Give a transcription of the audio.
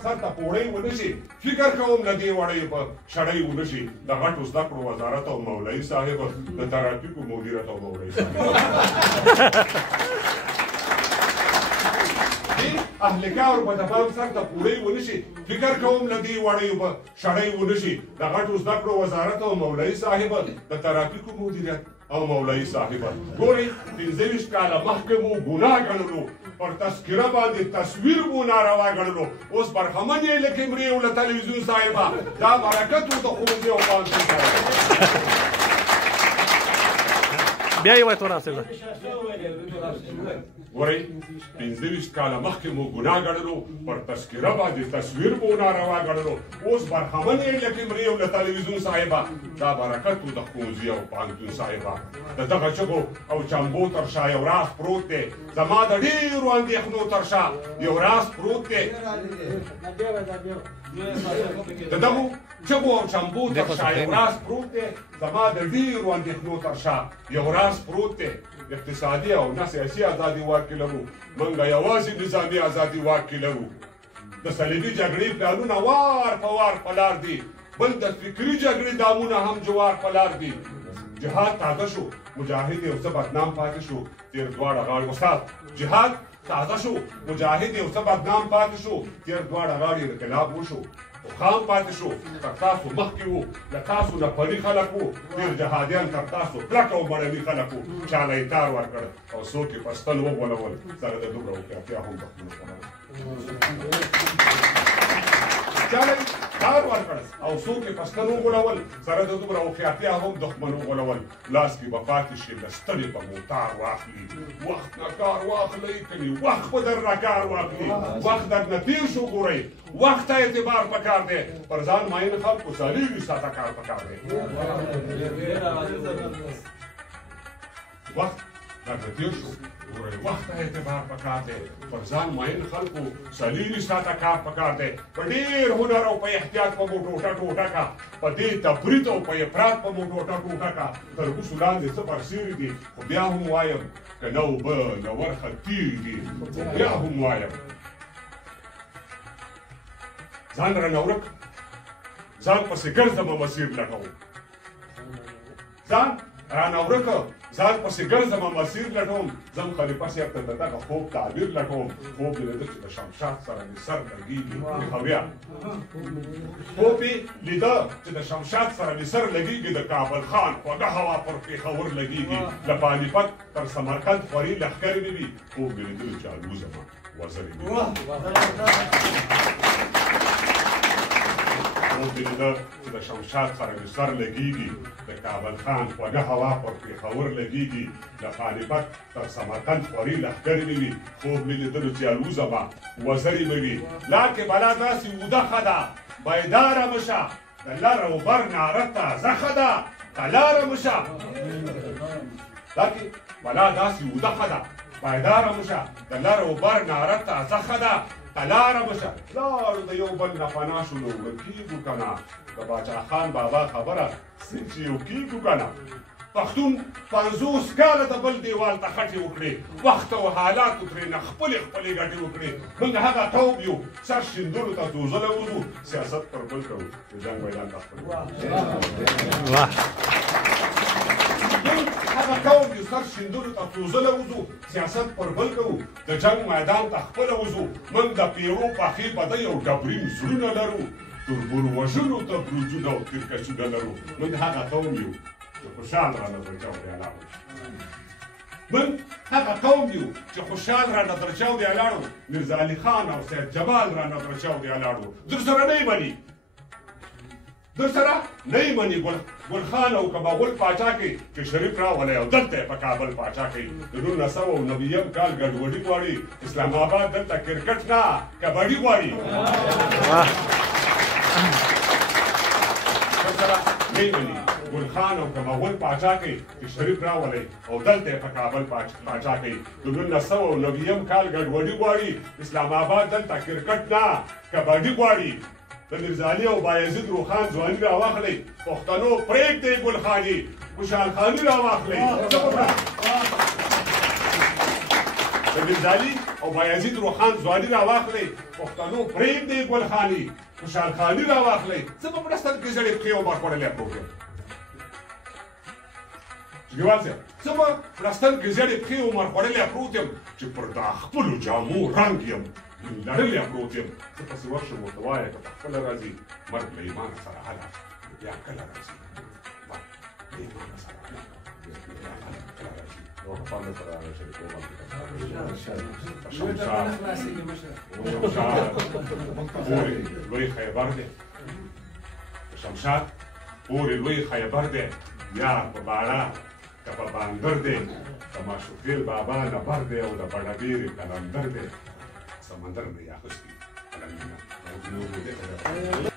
سر ته پوړی ونه شي فکر کوم له دې وړیو په شړی ونه شي د غټو زده کړو وزارت او مولوي صاحب د ترافیکو مدیریت او مولوي صاحب اهل کار په دفاع سر ته پوړی ونه شي فکر کوم له دې وړیو په شړی ونه شي د غټو زده کړو وزارت او مولوي صاحب د ترافیکو مدیریت او مولوي صاحب ګورئ 15 کاله مخکې مو ګناه ګڼلو پر تذکره باندې تصویر مو ناروا ګڼلو اوس برخمن یې له کیمرې او له تلویزیون صاحبه دا برکت و د ښوونځي او پوهنتون صاحب بیا یې وایي وراسېږه ګورئ 15 کاله مخکې مو ګناه ګڼلو پر تذکره باندې تصویر مو ناروا ګڼلو اوس برخمن یې له کیمرې او له تلویزیون صاحبه دا برکت و د ښوونځي او پوهنتون صاحبه د دغه چغو او چمبو تر شا یو راز پروت دی زما د ډېرو اندېښنو تر شا یو راز پروت دی د دغو چغو او چمبو تر شا یو راز پروت دی زما د ډېرو اندېښنو تر شا یو راز پروت دی اقتصادي او نه سیاسي ازادي واک کې لرو موږ یوازې نظامي ازادي واک کې لرو د صلیبي جګړې پلانونه وار په وار په لار دي بل د فکري جګړې دامونه هم جوار په لار دي جهاد تازه شو مجاهد یو څه بدنام پاتې شو تیر دواړه غاړې استاد جهاد تازه شو مجاهد یو څه بدنام پاتې شو تیر دواړه غاړې انقلاب وشو خام پاتې شو تر تاسو مخکې وو له تاسو نه پلي خلک وو ډېر جهادیان تر تاسو کلک او مړوي خلک وو چاله یې تار ورکړ او څوک یې په ستن وغولول سره د دومره هوښیارتیا هم بخښنه کوله چاله یې تار ورکړ او څوک یې په ستن وغولول سره د دومره هوښیارتیا هم دښمن وغولول لاس کې به پاتې شي له ستنې به مو تار واخلي وخت نه کار واخلئ کني وخت به در نه کار واخلي وخت در نه تېر شو ګورئ وخت ته اعتبار پکار دی پر ځان ماین خلکو سلیږي ساته کار پکار دی وخت در نه تېر شو ګورئ وخت ته اعتبار پکار دی پر ځان ماین خلکو سلیږي ساته کار پکار دی په ډېر هنر او په احتیاط په مو ټوټه ټوټه کا په دې تفریط او په افراط په مو ټوټه ټوټه کا تربوسو لاندې څه برسېري دي خو بیا هم وایم که نه اوبه نه ورخه تېر دي بیا هم وایم ځان رانه ورک ځان پسې ګرځمه مسیر لټوم ځان رانه ورکه ځان پسې ګرځمه مسیر لټوم ځم خلیفه صاحب ته د دغه خوب تعبیر لټوم خوب یې لیده چې د شمشاد سره مې سر لګېږي بیا خوب یې لیده چې د شمشاد سره مې سر لګېږي د کابل خان خوږه هوا پر پېښور لګېږي له پانیپت تر سمرقند خوري لښکرې مې وي خوب یې لیدلو چې الوزمه وزرې مې خوب یې لیده چې د شمشاد سره مې سر لګېږي د کابل خان خوږه هوا پر پېښور لګېږي د پانیپت تر سمرقند خوري لښکرې مې وي خوب مې لیدلو چې الوزمه وزرې مې وي لار کې بلا داسې اوده ښه ده بیداره مه شه د لر او بر ناره تازه ښه ده قلاره مه شه لار کې بلا داسې اوده ښه ده بیداره مه شه د لر او بر ناره تازه ښه ده قلاره مه شه لاړو د یو بل نه پناه شولو ورکېږو که نه د باچا خان بابا خبره سین چې یو کېږو که نه پښتون 50 کاله د بل دیوال ته خټې وکړې وخت او حالاتو ترېنه خپلې ګټې وکړې موږ هغه قوم یو سر شیندلو ته دوزله وځو سیاست پر بل کوو د جنګ میدان ته خپل هغه قوم یو سر شیندلو ته دوزله وځو سیاست پر بل کوو د جنګ میدان ته خپله وځو موږ د پیرو پخې بدۍ او ډبرین زړونه لرو تربور وژنو ته برجونه او تیرکشونه لرو موږ هغه قوم یو خوشحال را نظر چاو دی الاړو من هغه قوم یو چې خوشحال را نظر چاو دی الاړو میرزا علي خان او سید جمال را نظر چاو دی الاړو در سره نه مني در سره نه مني ګل خان او کبابل پاچا کې چې شریف راولی او دلته په کابل پاچا کې د 1990 کال ګډوډي غواړي اسلام آباد دلته کرکټ نه کبډي غواړي در سره نه مني ګل خان او کماول پاچا کوي چې شریف راولی او دلته په کابل پاچا کوي د 1990 کال ګډوډي غواړي اسلام آباد دلته کرکټ نه کبډي غواړي د میرزا علي او بایزید روخان ځواني راواخلئ پښتنو پرېږدئ ګل خاني خوشحال خاني راواخلئ د میرزا علي او بایزید روخان ځواني راواخلئ پښتنو پرېږدئ ګل خاني خوشحال خاني راواخلئ زه به مرستل کې زړې پښې عمر خوړلی پروت یم جګیوال صاحب زه به مرستل کې زړې پښې عمر خوړلی پروت یم چې پر دا خپلو جامو رنګ یم لړلی پروت یم ته پسې ورشم ورته وایه که پخپله راځي مرګ له ایمان سره حله بیا کله راځي مرګ له ایمان سره حله بیا کله راځي لوی خیبر دی شمشاد پورې لوی خیبر دی یار په باړه که په باندر دی د ماشوخیل بابا نبر دی او د بډهبیرې قلندر دی سمندر نه یې اخیستي قلندونه